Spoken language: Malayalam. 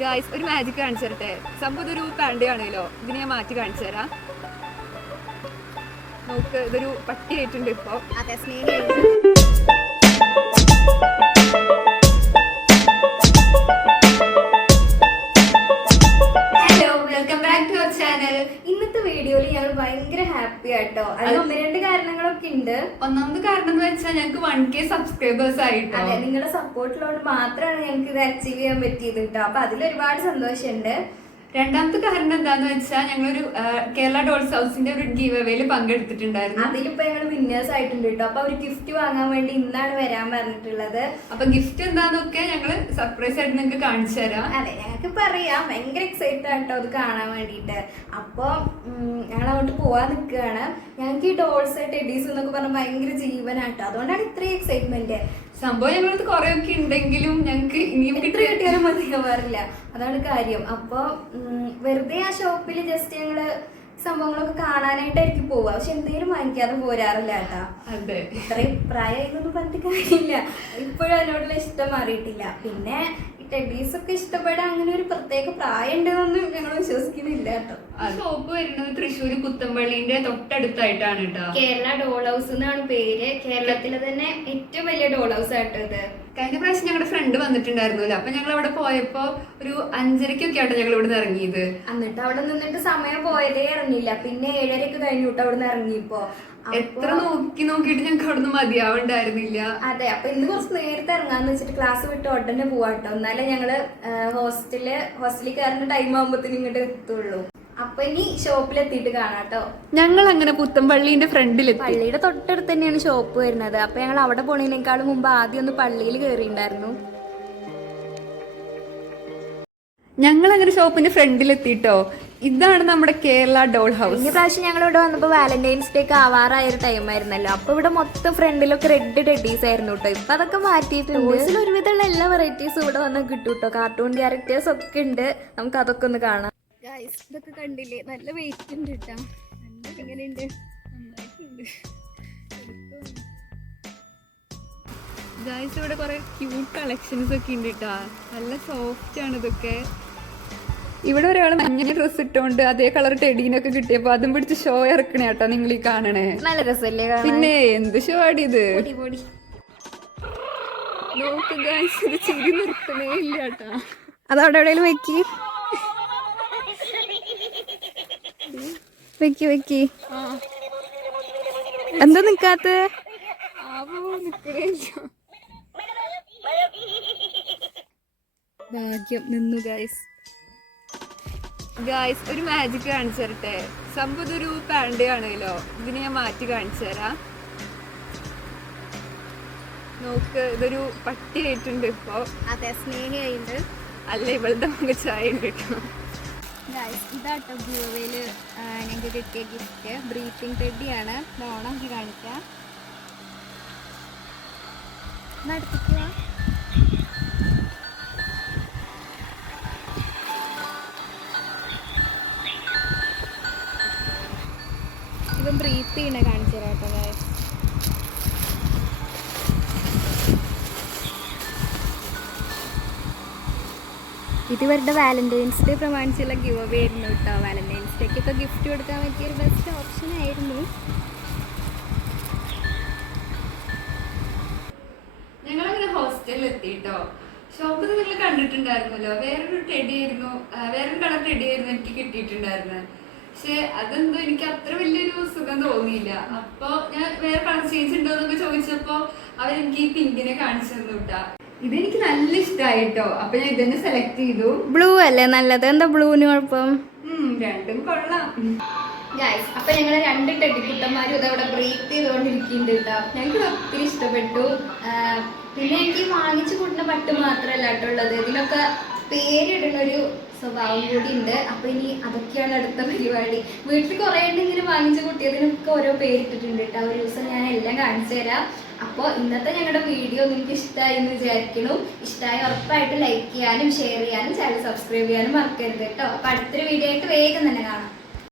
ഗായ്സ് ഒരു മാജിക് കാണിച്ചു തരട്ടെ. സംഭവം ഇതൊരു പാൻഡി ആണല്ലോ, ഇതിനെ ഞാൻ മാറ്റി കാണിച്ചു തരാം. നോക്ക്, ഇതൊരു പട്ടി ആയിട്ടുണ്ട് ഇപ്പൊ. അതെ, സ്നേഹിയായിട്ട്. ഇന്നത്തെ വീഡിയോയിൽ ഞങ്ങൾ ഭയങ്കര ഹാപ്പി ആട്ടോ. അതിന് ഒന്ന് രണ്ട് കാരണങ്ങളൊക്കെ ഉണ്ട്. ഒന്നാമത് കാരണം എന്ന് വെച്ചാൽ ഞങ്ങൾക്ക് 1K സബ്സ്ക്രൈബേഴ്സ് ആയിട്ടോ. അതെ, നിങ്ങളുടെ സപ്പോർട്ടിലോട് മാത്രമാണ് ഞങ്ങൾക്ക് ഇത് അച്ചീവ് ചെയ്യാൻ പറ്റിയത് കേട്ടോ. അപ്പൊ അതിൽ ഒരുപാട് സന്തോഷമുണ്ട്. രണ്ടാമത്തെ കാരണം എന്താന്ന് വെച്ചാൽ ഞങ്ങളൊരു കേരള ഡോൾസ് ഹൗസിന്റെ ഒരു ഗീവ് അവേയില് പങ്കെടുത്തിട്ടുണ്ടായിരുന്നു. അതിലിപ്പോ ഞങ്ങൾ വിന്നേഴ്സ് ആയിട്ടുണ്ട് കേട്ടോ. അപ്പൊ ഒരു ഗിഫ്റ്റ് വാങ്ങാൻ വേണ്ടി ഇന്നാണ് വരാൻ പറഞ്ഞിട്ടുള്ളത്. അപ്പൊ ഗിഫ്റ്റ് എന്താന്നൊക്കെ ഞങ്ങള് സർപ്രൈസ് ആയിട്ട് നിങ്ങൾക്ക് കാണിച്ചു തരാം. അതെ, ഞങ്ങൾക്ക് പറയാം. ഭയങ്കര എക്സൈറ്റഡ് ആട്ടോ അത് കാണാൻ വേണ്ടിയിട്ട്. അപ്പൊ ഞങ്ങൾ അങ്ങോട്ട് പോവാൻ നിൽക്കുകയാണ്. ഞങ്ങൾക്ക് ഈ ഡോൾസ് ടെഡീസ് എന്നൊക്കെ പറഞ്ഞാൽ ഭയങ്കര ജീവനാട്ടോ. അതുകൊണ്ടാണ് ഇത്രയും എക്സൈറ്റ്മെന്റ്. സംഭവം ഞങ്ങളത് കുറെ ഒക്കെ ഉണ്ടെങ്കിലും ഞങ്ങൾക്ക് ഇനിയും എത്ര കിട്ടിയാലും മതിയാവാറില്ല. അതാണ് കാര്യം. അപ്പൊ വെറുതെ ആ ഷോപ്പിൽ ജസ്റ്റ് ഞങ്ങള് സംഭവങ്ങളൊക്കെ കാണാനായിട്ടായിരിക്കും പോവുക. പക്ഷെ എന്തെങ്കിലും വാങ്ങിക്കാതെ പോരാറില്ല കേട്ടാ. അതെ, ഇത്രയും പ്രായമായിന്നൊന്നും പറഞ്ഞിട്ട് കാര്യമില്ല. ഇപ്പോഴും അതിനോടുള്ള ഇഷ്ടം മാറിയിട്ടില്ല. പിന്നെ ഈ ടെഡീസ് ഒക്കെ ഇഷ്ടപ്പെടാൻ അങ്ങനെ ഒരു പ്രത്യേക പ്രായം ഉണ്ടെന്നൊന്നും ഞങ്ങൾ വിശ്വസിക്കുന്നില്ല കേട്ടോ. ഷോപ്പ് വരുന്നത് തൃശ്ശൂര് പുത്തമ്പള്ളിന്റെ തൊട്ടടുത്തായിട്ടാണ് കേട്ടോ. കേരള ഡോൾ ഹൗസ് എന്നാണ് പേര്. കേരളത്തിലെ തന്നെ ഏറ്റവും വലിയ ഡോൾ ഹൗസ് ആട്ടോ ഇത്. കഴിഞ്ഞ പ്രാവശ്യം ഞങ്ങളുടെ ഫ്രണ്ട് വന്നിട്ടുണ്ടായിരുന്നല്ലോ. അപ്പൊ ഞങ്ങൾ അവിടെ പോയപ്പോ ഒരു 5:30 ആട്ടോ ഞങ്ങൾ ഇവിടെ നിന്ന് ഇറങ്ങിയത്. എന്നിട്ട് അവിടെ നിന്നിട്ട് സമയം പോയതേ അറിഞ്ഞില്ല. പിന്നെ 7:30 കഴിഞ്ഞിട്ട് അവിടെ നിന്ന് ഇറങ്ങിയപ്പോ എത്ര നോക്കിയിട്ട് ഞങ്ങൾക്ക് അവിടെ നിന്ന് മതിയാവുണ്ടായിരുന്നില്ല. അതെ, അപ്പൊ ഇന്ന് കുറച്ച് നേരത്തെ ഇറങ്ങാന്ന് വെച്ചിട്ട് ക്ലാസ് വിട്ട് ഉടനെ പോവാട്ടോ. എന്നാലേ ഞങ്ങള് ഹോസ്റ്റലിൽ കയറുന്ന ടൈം ആകുമ്പോഴത്തേനും ഇങ്ങോട്ട് എത്തുള്ളൂ. അപ്പൊ ഇനി ഷോപ്പിലെത്തിയിട്ട് കാണാട്ടോ. ഞങ്ങൾ അങ്ങനെ പുത്തമ്പള്ളിന്റെ ഫ്രണ്ടിലെത്തി. പള്ളിയുടെ തൊട്ടടുത്ത് തന്നെയാണ് ഷോപ്പ് വരുന്നത്. അപ്പൊ ഞങ്ങൾ അവിടെ പോണതിനേക്കാളും മുമ്പ് ആദ്യം ഒന്ന് പള്ളിയിൽ കയറിയിട്ടുണ്ടായിരുന്നു. ഞങ്ങൾ അങ്ങനെ ഷോപ്പിന്റെ ഫ്രണ്ടിലെത്തിട്ടോ. ഇതാണ് നമ്മുടെ കേരള ഡോൾ ഹൗസ്. കഴിഞ്ഞ പ്രാവശ്യം ഞങ്ങൾ ഇവിടെ വന്നപ്പോൾ വാലന്റൈൻസ് ഡേ ഒക്കെ ആവാറായ ഒരു ടൈം ആയിരുന്നല്ലോ. അപ്പൊ ഇവിടെ മൊത്തം ഫ്രണ്ടിലൊക്കെ റെഡ് ടെഡീസ് ആയിരുന്നു കേട്ടോ. ഇപ്പൊ അതൊക്കെ മാറ്റിയിട്ടുണ്ട്. ഒരുവിധമുള്ള എല്ലാ വെറൈറ്റീസും ഇവിടെ വന്നാൽ കിട്ടും കേട്ടോ. കാർട്ടൂൺ ക്യാരക്ടേഴ്സ് ഒക്കെ ഉണ്ട്. നമുക്ക് അതൊക്കെ ഒന്ന് കാണാം. ഇതൊക്കെ കണ്ടില്ലേ, നല്ല വെയിറ്റ് ഉണ്ട് കേട്ടോ. എങ്ങനെയുണ്ട്? ഗായ്സ്, ഇവിടെ കുറെ ക്യൂട്ട് കളക്ഷൻസ് ഒക്കെ ഉണ്ട് കേട്ടോ. നല്ല സോഫ്റ്റ് ആണ് ഇതൊക്കെ. ഇവിടെ ഒരാൾ മഞ്ഞ ഡ്രസ് ഇട്ടോണ്ട് അതേ കളർ ടെഡീനൊക്കെ കിട്ടിയപ്പോ അതും പിടിച്ച് ഷോ ഇറക്കണേ കേട്ടോ. നിങ്ങൾ ഈ കാണണേ, നല്ല രസമല്ലേ? പിന്നെ എന്ത് ഷോ ആടിയത്. നോക്ക് ഗായ്സ്, ഇത് ചിരി നിർത്തണേ ഇല്ല കേട്ടാ. അതവിടെ എവിടെയെങ്കിലും വെക്കി എന്താ നിക്കാത്ത? ഭാഗ്യം നിന്നു ഗായ്സ്. ഒരു മാജിക് കാണിച്ചു തരട്ടെ. സംഭവം ഇതൊരു പാൻഡി ആണല്ലോ, ഇതിനെ ഞാൻ മാറ്റി കാണിച്ചു തരാം. നോക്ക്, ഇതൊരു പട്ടി ആയിട്ടുണ്ട് ഇപ്പൊ. അതെ, സ്നേഹിയായിട്ട്. അല്ല, ഇവളുടെ മുഖച്ചായ ഉണ്ട് കേട്ടോ. ഇതാട്ടോ ഗീവയില് ഞങ്ങൾക്ക് കിട്ടിയ ഗിഫ്റ്റ്. ബ്രീത്തിങ് ടെഡിയാണ്. ഓണാക്കി കാണിക്കാം. നടത്തിക്കുക. ഇപ്പം ബ്രീത്ത് ചെയ്യണ കാണിച്ചു തരാം കേട്ടോ. ഇത് ഇവരുടെ വാലന്റൈൻസ് ഡേ പ്രമാണിച്ചുള്ള ഗിവ് അവേ ആയിരുന്നു കേട്ടോ. വാലന്റൈൻസ് ഡേക്കൊക്കെ ഗിഫ്റ്റ് കൊടുക്കാൻ പറ്റിയൊരു ബെസ്റ്റ് ഓപ്ഷൻ ആയിരുന്നു. ഞങ്ങളങ്ങനെ ഹോസ്റ്റലിൽ എത്തിട്ടോ. ഷോപ്പിൽ നിങ്ങൾ കണ്ടിട്ടുണ്ടായിരുന്നല്ലോ, വേറൊരു കളർ ടെഡി ആയിരുന്നു എനിക്ക് കിട്ടിയിട്ടുണ്ടായിരുന്നത്. പക്ഷെ അതെന്തോ എനിക്ക് അത്ര വലിയൊരു സുഖം തോന്നിയില്ല. അപ്പൊ ഞാൻ വേറെ കളർ ചേഞ്ച് ഉണ്ടോ എന്നൊക്കെ ചോദിച്ചപ്പോ അവരെനിക്ക് ഈ പിങ്കിനെ കാണിച്ചു തന്നു കേട്ടാ. ഇതെനിക്ക് നല്ല ഇഷ്ടമായിട്ടോ. അപ്പൊ ഞാൻ ഇതന്നെ സെലക്ട് ചെയ്തു. ബ്ലൂ അല്ലേ നല്ലത്? എന്താ ബ്ലൂവിന് കുഴപ്പം? രണ്ടും കൊള്ളാം. അപ്പൊ ഞങ്ങള് 2 ടെഡിക്കുട്ടന്മാരും ഇതവിടെ ബ്രീത്ത് ചെയ്തുകൊണ്ടിരിക്കുന്നുണ്ട് കേട്ടോ. ഞങ്ങൾക്ക് ഒത്തിരി ഇഷ്ടപ്പെട്ടു. പിന്നെ എനിക്ക് വാങ്ങിച്ചു കൂട്ടുന്ന പട്ട് മാത്രമല്ല കേട്ടോ ഉള്ളത്. ഇതിനൊക്കെ പേരിടുന്നൊരു സ്വഭാവം കൂടി ഉണ്ട്. അപ്പൊ ഇനി അതൊക്കെയാണ് അടുത്ത പരിപാടി. വീട്ടിൽ കുറെ ഇങ്ങനെ വാങ്ങിച്ചു കൂട്ടിയതിനൊക്കെ ഓരോ പേരിട്ടിട്ടുണ്ട് കേട്ടോ. ഒരു ദിവസം ഞാൻ എല്ലാം കാണിച്ചു തരാം. അപ്പോൾ ഇന്നത്തെ ഞങ്ങളുടെ വീഡിയോ നിങ്ങൾക്ക് ഇഷ്ടമായി എന്ന് വിചാരിക്കുന്നു. ഇഷ്ടമായി ഉറപ്പായിട്ട് ലൈക്ക് ചെയ്യാനും ഷെയർ ചെയ്യാനും ചാനൽ സബ്സ്ക്രൈബ് ചെയ്യാനും മറക്കരുത് കേട്ടോ. അപ്പൊ അടുത്തൊരു വീഡിയോ ആയിട്ട് വേഗം തന്നെ കാണാം.